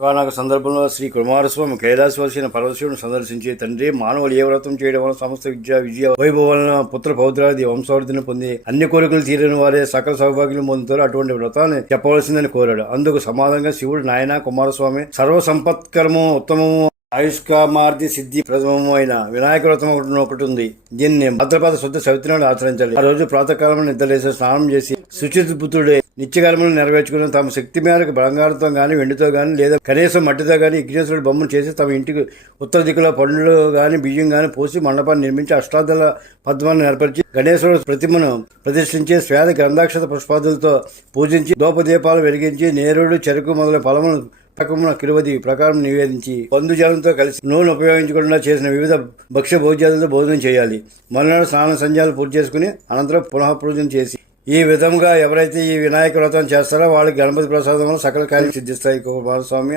ఒకనొక సందర్భంలో శ్రీ కుమారస్వామి కైలాసవాసిన పరమశివుని సందర్శించి, తండ్రి, మానవులు ఏ వ్రతం చేయడం వల్ల సమస్త విజయ వైభవాలను పుత్ర పౌత్రాది వంశవర్ధిని పొంది అన్ని కోరికలు తీరని వారే సకల సౌభాగ్యం పొందుతారు. అటువంటి వ్రతాన్ని చెప్పవలసిందని కోరాడు. అందుకు సమాధానంగా శివుడు, నాయన కుమారస్వామి, సర్వ సంపత్కరము ఉత్తమము ఆయుష్కామార్థి సిద్ధి ప్రథమము అయిన వినాయక వ్రతం ఒకటి ఉంది. దీన్ని భాద్రపద శుద్ధ చవితినాడు ఆచరించాలి. ఆ రోజు ప్రాతకాలంలో నిద్రలేసి స్నానం చేసి శుచిపుత్రుడే నిత్యకర్మలను నెరవేర్చుకుని తమ శక్తి మేరకు బంగారంతో గాని వెండితో గాని లేదా కనీసం మట్టితో గాని విఘ్నేశ్వరుడు బొమ్మను చేసి తమ ఇంటికి ఉత్తర దిక్కులో పండ్లు గాని బియ్యం గాని పోసి మండపాన్ని నిర్మించి అష్టాదళ పద్మాన్ని ఏర్పరిచి గణేశ్వరుడు ప్రతిమను ప్రతిష్ఠించి శ్వేత గంధాక్షత పుష్పాదులతో పూజించి దోపదీపాలు వెలిగించి నేరుడు చెరుకు మొదలైన ఫలమును కిరువది ప్రకారం నివేదించి బంధుజనంతో కలిసి నూనె ఉపయోగించకుండా చేసిన వివిధ భక్ష్య భోజ్యాలతో భోజనం చేయాలి. మరునాడు స్నాన సంధ్యాలు పూర్తి చేసుకుని అనంతరం పునః పూజన చేసి ఈ విధంగా ఎవరైతే ఈ వినాయక వ్రతం చేస్తారో వాళ్ళకి గణపతి ప్రసాదం సకల కార్యం సిద్ధిస్తాయి. కుమారస్వామి